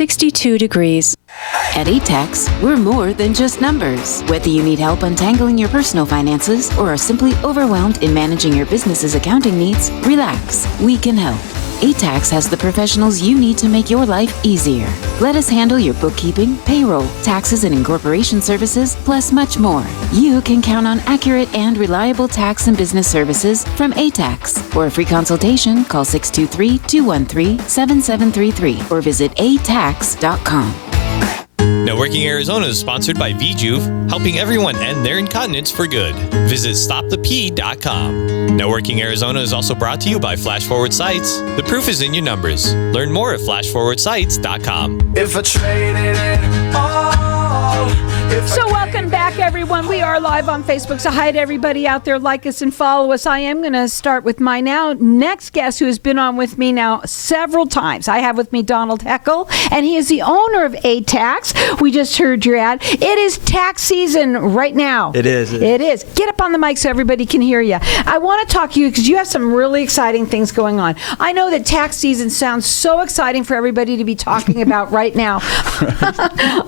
62 degrees. At ATAX, we're more than just numbers. Whether you need help untangling your personal finances or are simply overwhelmed in managing your business's accounting needs, relax. We can help. ATAX has the professionals you need to make your life easier. Let us handle your bookkeeping, payroll, taxes and incorporation services, plus much more. You can count on accurate and reliable tax and business services from ATAX. For a free consultation, call 623-213-7733 or visit atax.com. Now Working Arizona is sponsored by VJuve, helping everyone end their incontinence for good. Visit stopthep.com. Now Working Arizona is also brought to you by Flash Forward Sites. The proof is in your numbers. Learn more at flashforwardsites.com. If I traded it all, So welcome back, everyone. We are live on Facebook. So hi to everybody out there. Like us and follow us. I am going to start with my next guest who has been on with me now several times. I have with me Donald Heckel, and he is the owner of ATAX. We just heard your ad. It is tax season right now. It is. It is. Get up on the mic so everybody can hear you. I want to talk to you because you have some really exciting things going on. I know that tax season sounds so exciting for everybody to be talking about right now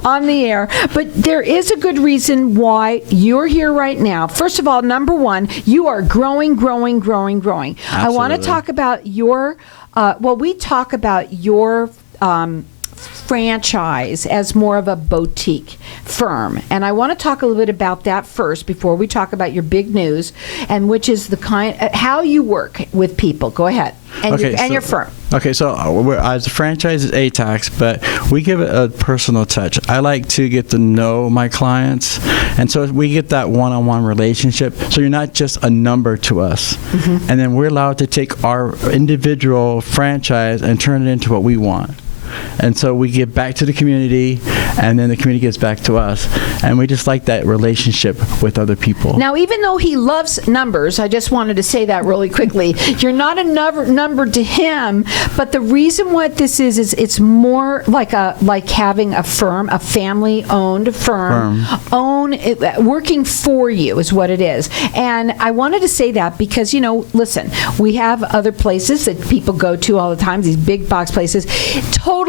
on the air, but there is a good reason why you're here right now. First of all, number one, you are growing. Absolutely. I want to talk about your, we talk about your franchise as more of a boutique firm. And I want to talk a little bit about that first before we talk about your big news, and which is the how you work with people. Go ahead. And, your firm. Okay, so as a franchise is ATAX, but we give it a personal touch. I like to get to know my clients, and so we get that one-on-one relationship. So you're not just a number to us. Mm-hmm. And then we're allowed to take our individual franchise and turn it into what we want. And so we give back to the community, and then the community gives back to us. And we just like that relationship with other people. Now, even though he loves numbers, I just wanted to say that really quickly, you're not a number to him, but the reason what this is it's more like having a firm, a family-owned firm. Working for you is what it is. And I wanted to say that because, listen, we have other places that people go to all the time, these big box places, totally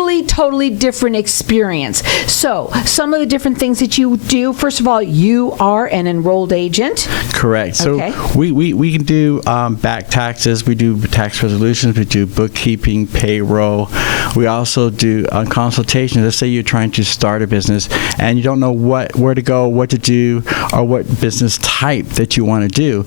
different experience. So some of the different things that you do, first of all, you are an enrolled agent. Correct. So we can do back taxes, we do tax resolutions, we do bookkeeping, payroll. We also do consultations. Let's say you're trying to start a business and you don't know where to go, what to do, or what business type that you want to do.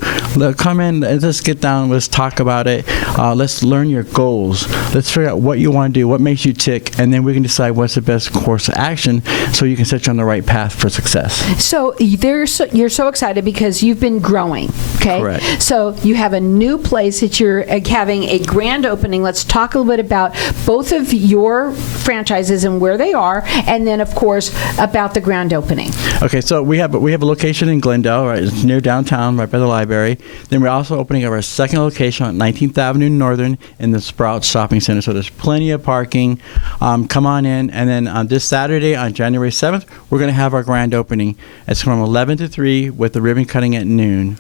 Come in and let's get down, let's talk about it. Let's learn your goals. Let's figure out what you want to do, what makes you tick, and then we can decide what's the best course of action so you can set you on the right path for success. So you're so excited because you've been growing, okay? Correct. So you have a new place that you're having a grand opening. Let's talk a little bit about both of your franchises and where they are, and then, of course, about the grand opening. Okay, so we have a location in Glendale, right? It's near downtown, right by the library. Then we're also opening up our second location on 19th Avenue Northern in the Sprouts Shopping Center. So there's plenty of parking. Come on in. And then on this Saturday, on January 7th, we're going to have our grand opening. It's from 11 to 3 with the ribbon cutting at noon.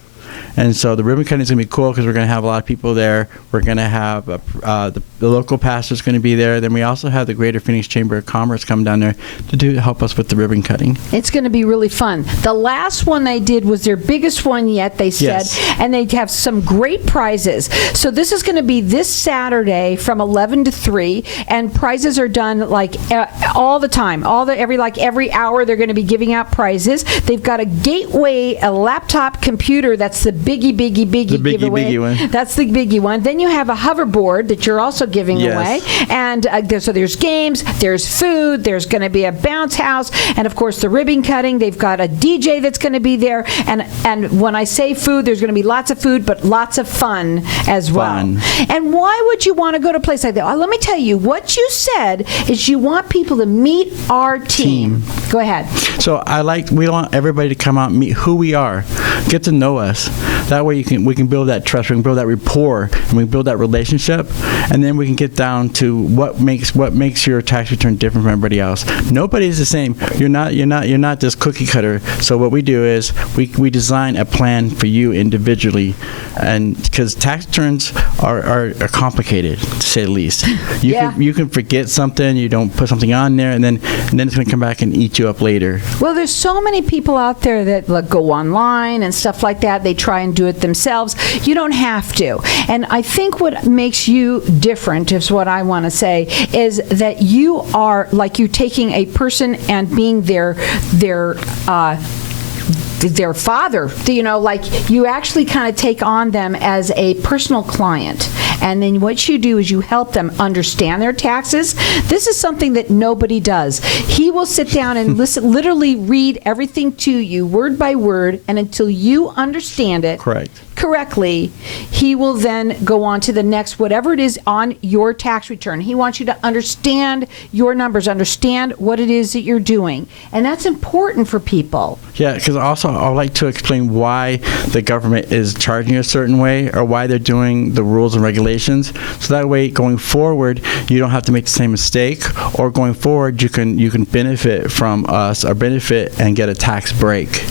And so the ribbon cutting is going to be cool because we're going to have a lot of people there. We're going to have the local pastor's going to be there. Then we also have the Greater Phoenix Chamber of Commerce come down there to help us with the ribbon cutting. It's going to be really fun. The last one they did was their biggest one yet, they said, yes. And they have some great prizes. So this is going to be this Saturday from 11 to 3, and prizes are done all the time. Every hour they're going to be giving out prizes. They've got a laptop computer that's the biggie giveaway. Biggie one. That's the biggie one. Then you have a hoverboard that you're also giving away. And so there's games, there's food, there's going to be a bounce house, and of course the ribbon cutting. They've got a DJ that's going to be there. And when I say food, there's going to be lots of food, but lots of fun as well. And why would you want to go to a place like that? Let me tell you, what you said is you want people to meet our team. Go ahead. So we want everybody to come out and meet who we are, get to know us. That way we can build that trust, we can build that rapport, and we can build that relationship, and then we can get down to what makes your tax return different from everybody else. Nobody is the same. You're not this cookie cutter. So what we do is we design a plan for you individually, and because tax returns are complicated, to say the least. You can forget something, you don't put something on there, and then it's going to come back and eat you up later. Well, there's so many people out there that go online and stuff like that. They try and do it themselves. You don't have to. And I think what makes you different, is what I want to say, is that you are like you're taking a person and being their father, like you actually kind of take on them as a personal client. And then what you do is you help them understand their taxes. This is something that nobody does. He will sit down and literally read everything to you word by word, and until you understand it correctly, he will then go on to the next, whatever it is on your tax return. He wants you to understand your numbers, understand what it is that you're doing. And that's important for people. Yeah, because also I would like to explain why the government is charging a certain way, or why they're doing the rules and regulations. So that way, going forward, you don't have to make the same mistake, or going forward, you can benefit from us, or benefit and get a tax break.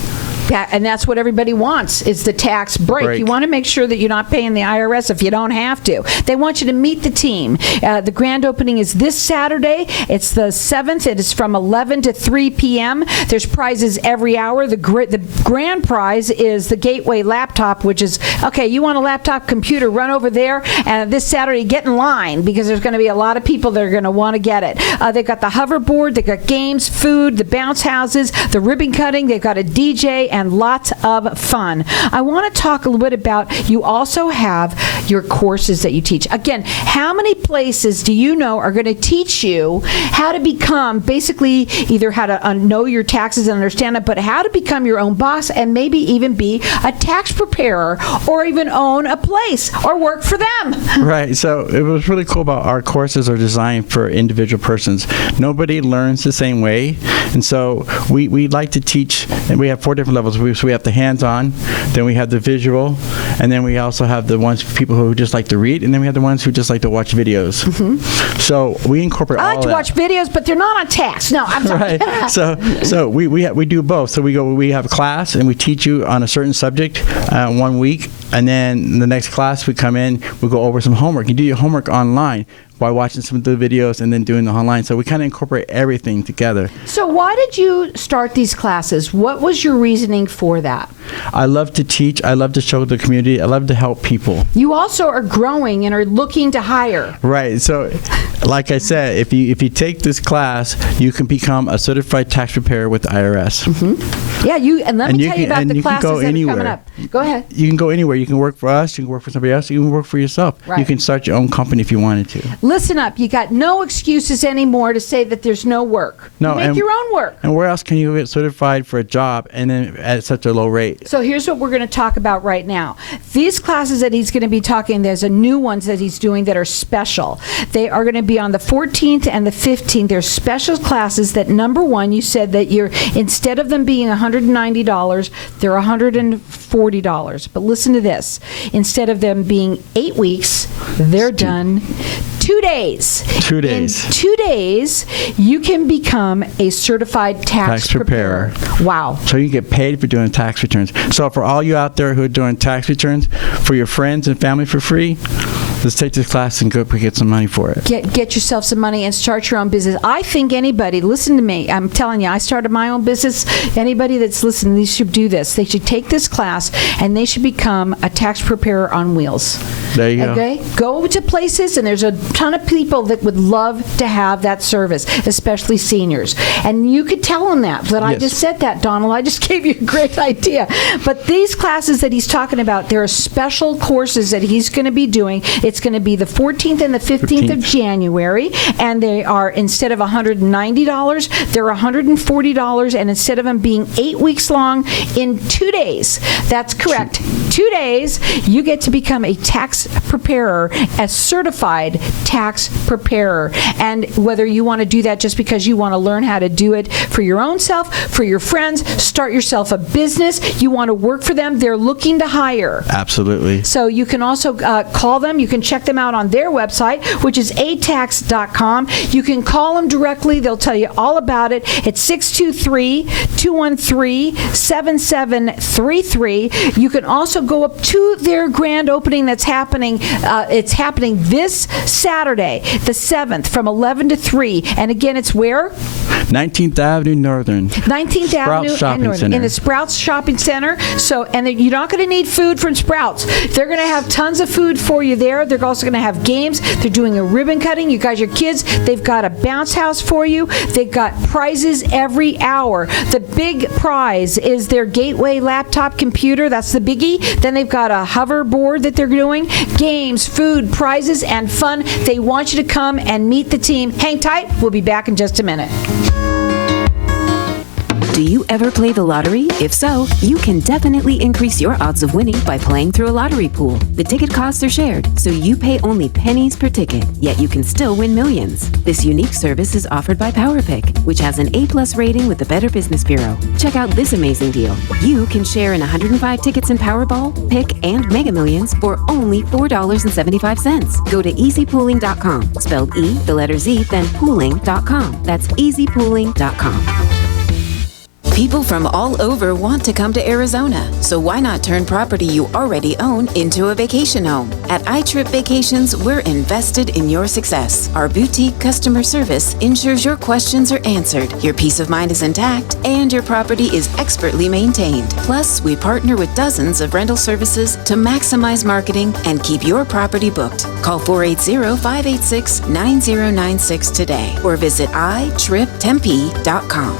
Yeah, and that's what everybody wants, is the tax break. You want to make sure that you're not paying the IRS if you don't have to. They want you to meet the team. The grand opening is this Saturday. It's the 7th. It is from 11 to 3 p.m. There's prizes every hour. The grand prize is the Gateway laptop, which is, okay, you want a laptop computer, run over there, and this Saturday get in line, because there's going to be a lot of people that are going to want to get it. They've got the hoverboard, they've got games, food, the bounce houses, the ribbon cutting, they've got a DJ, and lots of fun. I want to talk a little bit about, you also have your courses that you teach. Again, how many places do you know are going to teach you how to become, basically either how to know your taxes and understand it, but how to become your own boss, and maybe even be a tax preparer, or even own a place or work for them? Right. So it was really cool about our courses are designed for individual persons. Nobody learns the same way. And so we like to teach, and we have 4 different levels. So we have the hands-on, then we have the visual, and then we also have the ones people who just like to read, and then we have the ones who just like to watch videos. Mm-hmm. So we incorporate all of that. I like to watch videos, but they're not on tax. No, I'm sorry. Right. So we do both. So we have a class, and we teach you on a certain subject 1 week, and then the next class we come in, we go over some homework. You do your homework online by watching some of the videos and then doing the online. So we kind of incorporate everything together. So why did you start these classes? What was your reasoning for that? I love to teach. I love to show the community. I love to help people. You also are growing and are looking to hire. Right. So like I said, if you take this class, you can become a certified tax preparer with the IRS. Mm-hmm. Yeah, let me tell you about the classes that are coming up. Go ahead. You can go anywhere. You can work for us. You can work for somebody else. You can work for yourself. Right. You can start your own company if you wanted to. Listen up. You got no excuses anymore to say that there's no work. No, you make your own work. And where else can you get certified for a job and then at such a low rate? So here's what we're going to talk about right now. These classes that he's going to be talking, there's a new ones that he's doing that are special. They are going to be on the 14th and the 15th. They're special classes that, number one, you said that instead of them being $190, they're $140. But listen to this. Instead of them being 8 weeks, they're done 2 days. 2 days. In 2 days, you can become a certified tax preparer. Wow. So you get paid for doing tax returns. So for all you out there who are doing tax returns for your friends and family for free, let's take this class and go get some money for it. Get yourself some money and start your own business. I think anybody, listen to me, I'm telling you, I started my own business. Anybody that's listening, they should do this. They should take this class and they should become a tax preparer on wheels. There you go. Okay? Go to places, and there's a ton of people that would love to have that service, especially seniors. And you could tell them that. But yes. I just said that, Donald. I just gave you a great idea. But these classes that he's talking about, there are special courses that he's going to be doing. It's going to be the 14th and the 15th of January, and they are, instead of $190, they're $140, and instead of them being 8 weeks long, in 2 days. That's correct. 2 days, you get to become a tax preparer, a certified tax preparer. And whether you want to do that just because you want to learn how to do it for your own self, for your friends, start yourself a business, you want to work for them, they're looking to hire. Absolutely. So you can also call them. You can check them out on their website, which is atax.com. You can call them directly. They'll tell you all about it. It's 623-213-7733. You can also go up to their grand opening that's happening. It's happening this Saturday, the 7th, from 11 to 3. And again, it's where? 19th Avenue Northern. 19th Avenue and Northern. In the Sprouts Shopping Center. So, and you're not going to need food from Sprouts. They're going to have tons of food for you there. They're also going to have games. They're doing a ribbon cutting. You guys, your kids, they've got a bounce house for you. They've got prizes every hour. The big prize is their Gateway laptop computer. That's the biggie. Then they've got a hoverboard that they're doing. Games, food, prizes, and fun. They want you to come and meet the team. Hang tight. We'll be back in just a minute. Do you ever play the lottery? If so, you can definitely increase your odds of winning by playing through a lottery pool. The ticket costs are shared, so you pay only pennies per ticket, yet you can still win millions. This unique service is offered by PowerPick, which has an A+ rating with the Better Business Bureau. Check out this amazing deal. You can share in 105 tickets in Powerball, Pick, and Mega Millions for only $4.75. Go to easypooling.com, spelled E, the letter Z, then pooling.com. That's easypooling.com. People from all over want to come to Arizona, so why not turn property you already own into a vacation home? At iTrip Vacations, we're invested in your success. Our boutique customer service ensures your questions are answered, your peace of mind is intact, and your property is expertly maintained. Plus, we partner with dozens of rental services to maximize marketing and keep your property booked. Call 480-586-9096 today or visit itriptempe.com.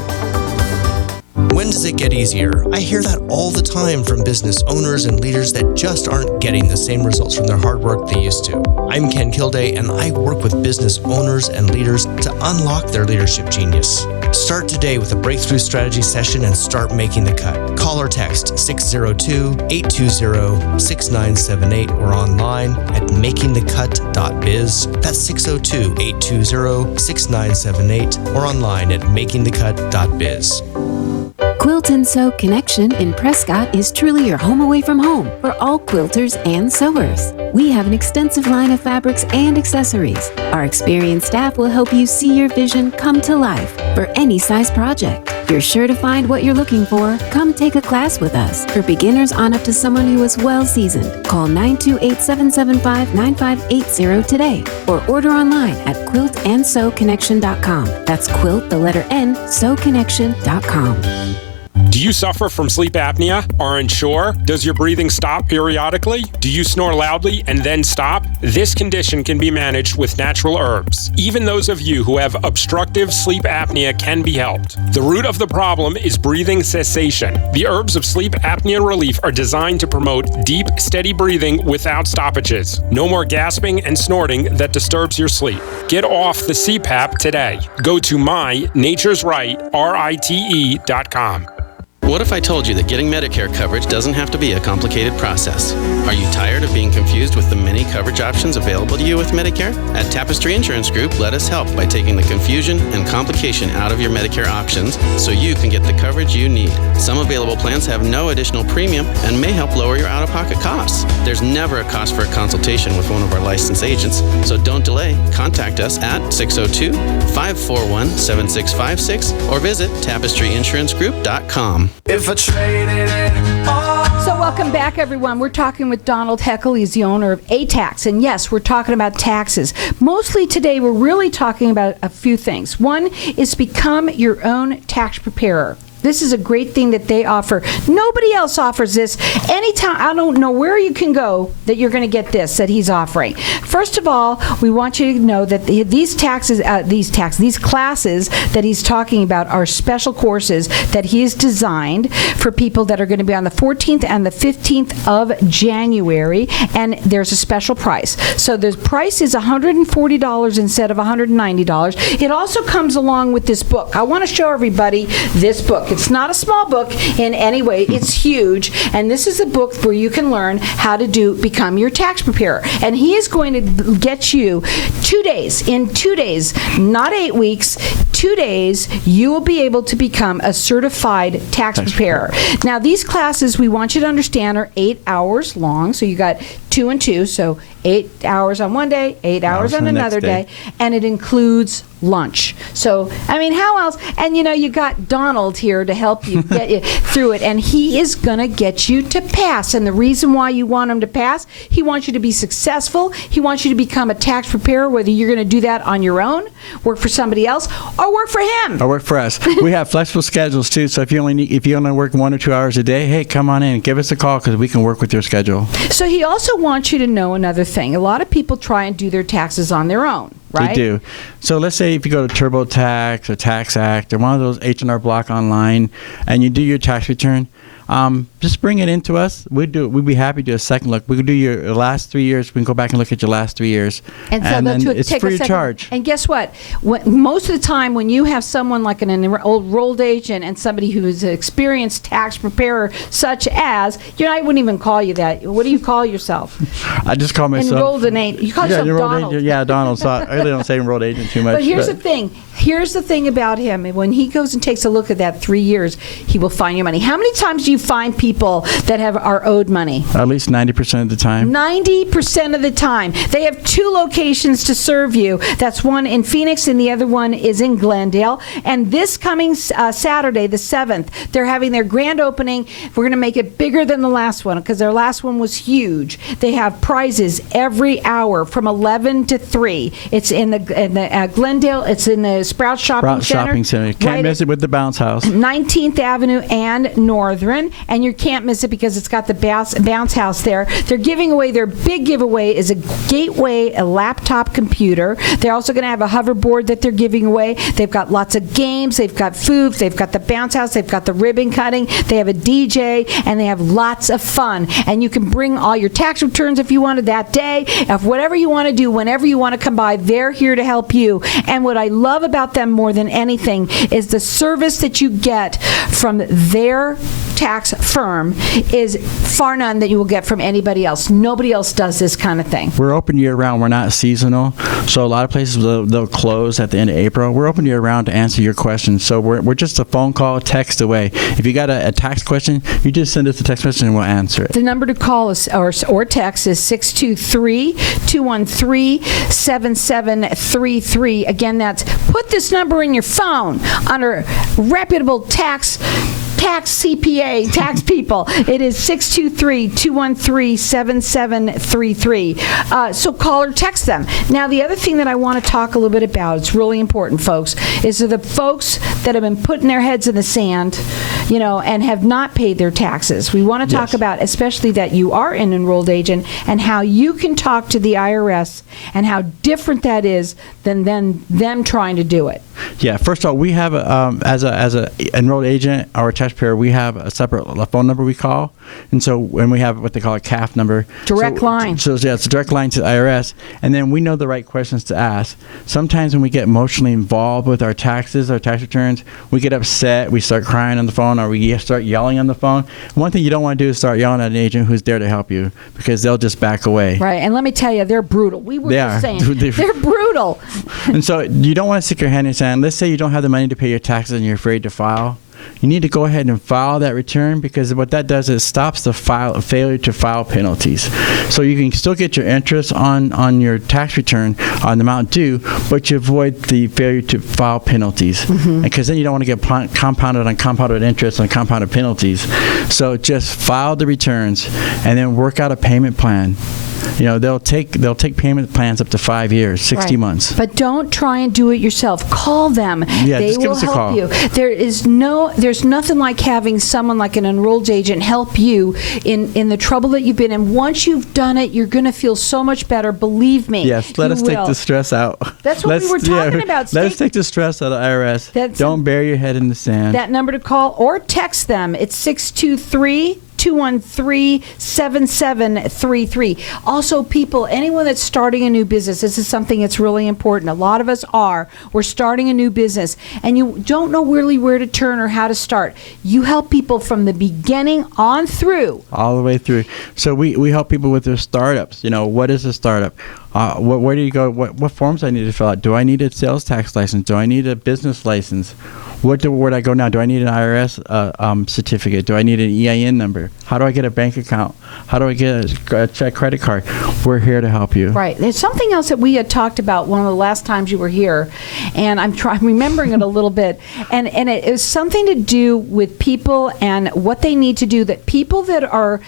When does it get easier? I hear that all the time from business owners and leaders that just aren't getting the same results from their hard work they used to. I'm Ken Kilday, and I work with business owners and leaders to unlock their leadership genius. Start today with a breakthrough strategy session and start making the cut. Call or text 602-820-6978 or online at makingthecut.biz. That's 602-820-6978 or online at makingthecut.biz. Quilt and Sew Connection in Prescott is truly your home away from home for all quilters and sewers. We have an extensive line of fabrics and accessories. Our experienced staff will help you see your vision come to life for any size project. You're sure to find what you're looking for. Come take a class with us. For beginners on up to someone who is well seasoned, call 928-775-9580 today or order online at quiltandsewconnection.com. That's quilt, the letter N, sewconnection.com. Do you suffer from sleep apnea? Aren't sure? Does your breathing stop periodically? Do you snore loudly and then stop? This condition can be managed with natural herbs. Even those of you who have obstructive sleep apnea can be helped. The root of the problem is breathing cessation. The herbs of sleep apnea relief are designed to promote deep, steady breathing without stoppages. No more gasping and snorting that disturbs your sleep. Get off the CPAP today. Go to mynaturesright.com. What if I told you that getting Medicare coverage doesn't have to be a complicated process? Are you tired of being confused with the many coverage options available to you with Medicare? At Tapestry Insurance Group, let us help by taking the confusion and complication out of your Medicare options so you can get the coverage you need. Some available plans have no additional premium and may help lower your out-of-pocket costs. There's never a cost for a consultation with one of our licensed agents, so don't delay. Contact us at 602-541-7656 or visit tapestryinsurancegroup.com. If I traded it all. So welcome back, everyone. We're talking with Donald Heckel. He's the owner of ATAX. And yes, we're talking about taxes. Mostly today, we're really talking about a few things. One is become your own tax preparer. This is a great thing that they offer. Nobody else offers this. Anytime, I don't know where you can go that you're going to get this that he's offering. First of all, we want you to know that these classes that he's talking about are special courses that he has designed for people that are going to be on the 14th and the 15th of January, and there's a special price. So the price is $140 instead of $190. It also comes along with this book. I want to show everybody this book. It's not a small book in any way. It's huge. And this is a book where you can learn how to become your tax preparer. And he is going to get you 2 days. In 2 days, not 8 weeks, 2 days, you will be able to become a certified tax preparer. Now, these classes, we want you to understand, are 8 hours long. So you got 2 and 2, so 8 hours on one day, 8 hours on another day, and it includes lunch. So, I mean, how else? And, you got Donald here to help you get you through it, and he is going to get you to pass. And the reason why you want him to pass, he wants you to be successful. He wants you to become a tax preparer, whether you're going to do that on your own, work for somebody else, or work for him. Or work for us. We have flexible schedules, too, so if you only work 1 or 2 hours a day, hey, come on in, give us a call, because we can work with your schedule. So he also wants you to know another thing. A lot of people try and do their taxes on their own. Right? They do. So let's say if you go to TurboTax or Tax Act or one of those H&R Block online and you do your tax return, just bring it into us. We'd be happy to do a second look. We could do your last 3 years. We can go back and look at your last 3 years. And then it's free of charge. And guess what? Most of the time when you have someone like an enrolled agent and somebody who is an experienced tax preparer, such as, I wouldn't even call you that. What do you call yourself? I just call myself enrolled agent. You call yourself Donald. Agent. Yeah, Donald. So I really don't say enrolled agent too much. But here's the thing. Here's the thing about him. When he goes and takes a look at that 3 years, he will find your money. How many times do you find people that are owed money? At least 90% of the time. 90% of the time. They have 2 locations to serve you. That's one in Phoenix and the other one is in Glendale. And this coming Saturday, the 7th, they're having their grand opening. We're going to make it bigger than the last one because their last one was huge. They have prizes every hour from 11 to 3. It's in the Glendale. It's in the Sprout Shopping Center. Can't miss it with the Bounce House. 19th Avenue and Northern. And you can't miss it because it's got the Bounce House there. They're giving away, their big giveaway is a Gateway, a laptop computer. They're also going to have a hoverboard that they're giving away. They've got lots of games. They've got food. They've got the Bounce House. They've got the ribbon cutting. They have a DJ. And they have lots of fun. And you can bring all your tax returns if you wanted that day. If whatever you want to do, whenever you want to come by, they're here to help you. And what I love about them more than anything is the service that you get from their tax firm is far none that you will get from anybody else. Nobody else does this kind of thing. We're open year-round. We're not seasonal. So a lot of places, they'll close at the end of April. We're open year-round to answer your questions. So we're just a phone call, text away. If you got a tax question, you just send us a text message and we'll answer it. The number to call us or text is 623-213-7733. Again, that's put this number in your phone under reputable tax CPA, tax people. It is 623-213-7733. So call or text them. Now, the other thing that I want to talk a little bit about, it's really important, folks, is the folks that have been putting their heads in the sand, and have not paid their taxes. We want to talk about, especially that you are an enrolled agent, and how you can talk to the IRS and how different that is than them trying to do it. Yeah, first of all, we have as a enrolled agent or a tax preparer, we have a separate phone number we call, and so when we have what they call a CAF number, direct line. So yeah, it's a direct line to the IRS, and then we know the right questions to ask. Sometimes when we get emotionally involved with our taxes, our tax returns, we get upset, we start crying on the phone, or we start yelling on the phone. One thing you don't want to do is start yelling at an agent who's there to help you, because they'll just back away. Right, and let me tell you, they're brutal. We were just saying, they're brutal. And so you don't want to stick your hand in the sand. Let's say you don't have the money to pay your taxes and you're afraid to file. You need to go ahead and file that return, because what that does is stops the failure to file penalties. So you can still get your interest on your tax return on the amount due, but you avoid the failure to file penalties. Because then you don't want to get compounded on compounded interest on compounded penalties. So just file the returns and then work out a payment plan. They'll take payment plans up to 5 years, 60 months. But don't try and do it yourself. Call them. Yeah, they just give will us a help call. you. There's nothing like having someone like an enrolled agent help you in the trouble that you've been in. Once you've done it, you're going to feel so much better. Believe me. Yes, let us take the stress out. That's what we were talking about. Let's take the stress out of the IRS. Don't bury your head in the sand. That number to call or text them. It's 623 213-7733. Also, people, anyone that's starting a new business, this is something that's really important. A lot of us we're starting a new business, and you don't know really where to turn or how to start. You help people from the beginning on through. All the way through. So we help people with their startups. What is a startup? Where do you go? What forms I need to fill out? Do I need a sales tax license? Do I need a business license? Where do I go now? Do I need an IRS certificate? Do I need an EIN number? How do I get a bank account? How do I get a check credit card? We're here to help you. Right. There's something else that we had talked about one of the last times you were here, and I'm remembering it a little bit, and it is something to do with people and what they need to do. That people that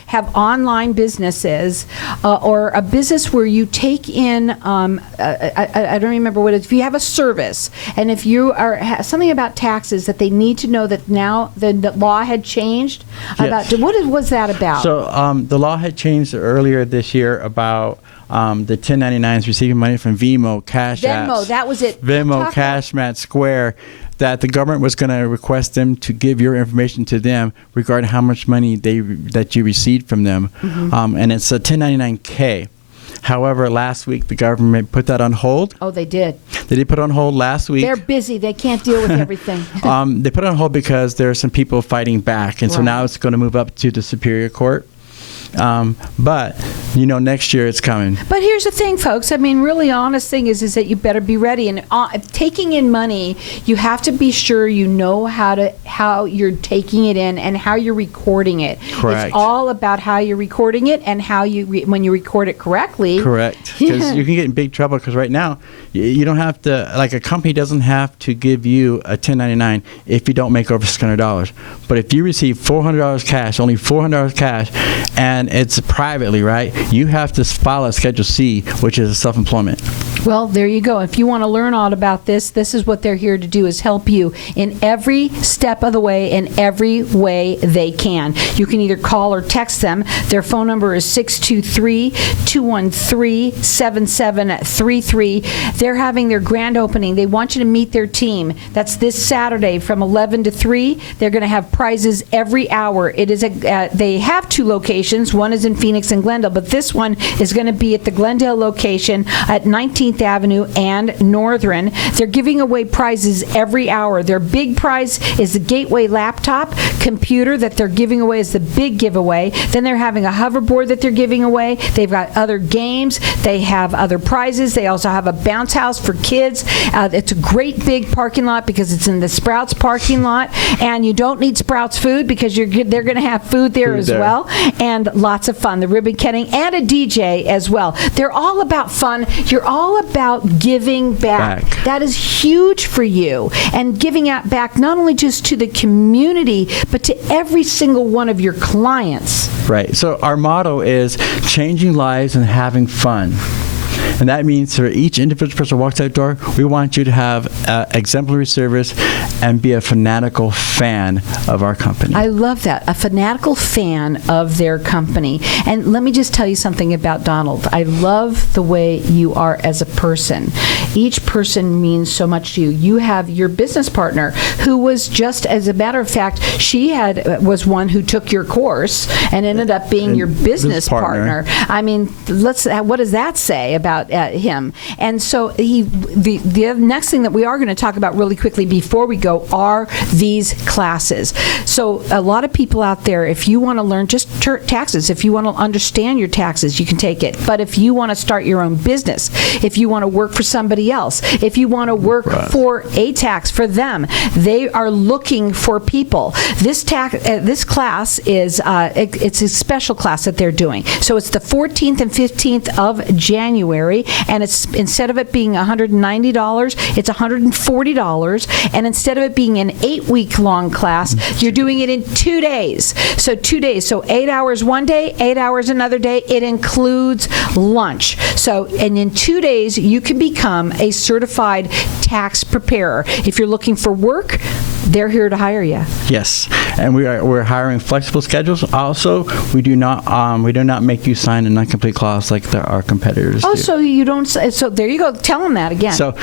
have online businesses or a business where you take in, I don't remember what it is. If you have a service, and if you are something about taxes, that they need to know that now the law had changed. Yes. What was that about? So the law had changed earlier this year about the 1099s receiving money from Venmo, Cash Venmo, Apps, that was it. Venmo, Cash App, Square, that the government was going to request them to give your information to them regarding how much money that you received from them. Mm-hmm. And it's a 1099K. However, last week the government put that on hold. Oh, they did. They did put it on hold last week. They're busy. They can't deal with everything. They put it on hold because there are some people fighting back. And so now it's going to move up to the Superior Court. But next year it's coming. But here's the thing, folks. I mean, really honest thing is that you better be ready. And taking in money, you have to be sure you know how you're taking it in and how you're recording it. Correct. It's all about how you're recording it and how when you record it correctly. Correct. Because you can get in big trouble. Because right now, you don't have to. Like a company doesn't have to give you a 1099 if you don't make over $600. But if you receive $400 cash, only $400 cash, and it's privately, right? You have to file a Schedule C, which is self-employment. Well, there you go. If you want to learn all about this is what they're here to do, is help you in every step of the way, in every way they can. You can either call or text them. Their phone number is 623-213-7733. They're having their grand opening. They want you to meet their team. That's this Saturday from 11 to 3. They're going to have prizes every hour. It is they have 2 locations. One is in Phoenix and Glendale, but this one is going to be at the Glendale location at 19th Avenue and Northern. They're giving away prizes every hour. Their big prize is the Gateway laptop computer that they're giving away as the big giveaway. Then they're having a hoverboard that they're giving away. They've got other games. They have other prizes. They also have a bounce house for kids. It's a great big parking lot because it's in the Sprouts parking lot, and you don't need Sprouts food because they're going to have food there as well, and lots of fun. The ribbon cutting and a DJ as well. They're all about fun. You're all about giving back. That is huge for you, and giving out back not only just to the community but to every single one of your clients. Right. So our motto is changing lives and having fun. And that means for each individual person who walks out the door, we want you to have exemplary service and be a fanatical fan of our company. I love that. A fanatical fan of their company. And let me just tell you something about Donald. I love the way you are as a person. Each person means so much to you. You have your business partner who was just, as a matter of fact, was one who took your course and ended up being your business partner. I mean, what does that say about him? And so the next thing that we are going to talk about really quickly before we go are these classes. So a lot of people out there, if you want to learn just taxes, if you want to understand your taxes, you can take it. But if you want to start your own business, if you want to work for somebody else, if you want to work for ATAX for them, they are looking for people. This class is it's a special class that they're doing. So it's the 14th and 15th of January, and it's instead of it being $190, it's $140, and instead of it being an 8-week long class, you're doing it in 2 days. So 2 days. So 8 hours one day, 8 hours another day. It includes lunch. So, and in 2 days, you can become a certified tax preparer. If you're looking for work, they're here to hire you. Yes. And we're hiring flexible schedules. Also, we do not make you sign a non-complete clause like our competitors do. So you don't. So there you go. Tell them that again. So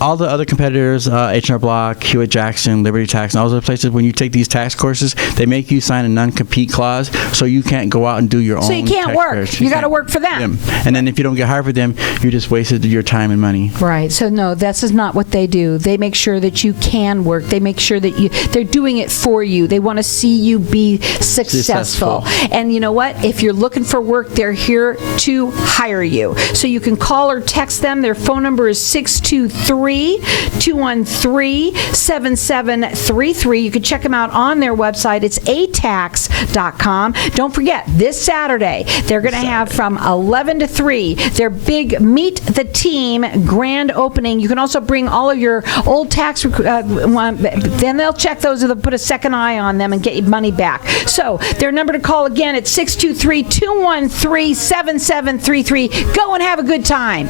all the other competitors, H&R Block, Hewitt Jackson, Liberty Tax, and all those places, when you take these tax courses, they make you sign a non-compete clause, so you can't go out and do your own. So you can't tax work. preparation. You got to work for them. And then if you don't get hired for them, you just wasted your time and money. Right. So no, this is not what they do. They make sure that you can work. They make sure that they're doing it for you. They want to see you be successful. And you know what? If you're looking for work, they're here to hire you. So you can call or text them. Their phone number is 623-213-7733. You can check them out on their website. It's ATAX.com. Don't forget, this Saturday, they're going to have from 11 to 3 their big Meet the Team grand opening. You can also bring all of your old tax, then they'll check those, they'll put a second eye on them and get your money back. So their number to call again, it's 623-213-7733. Go and have a good time.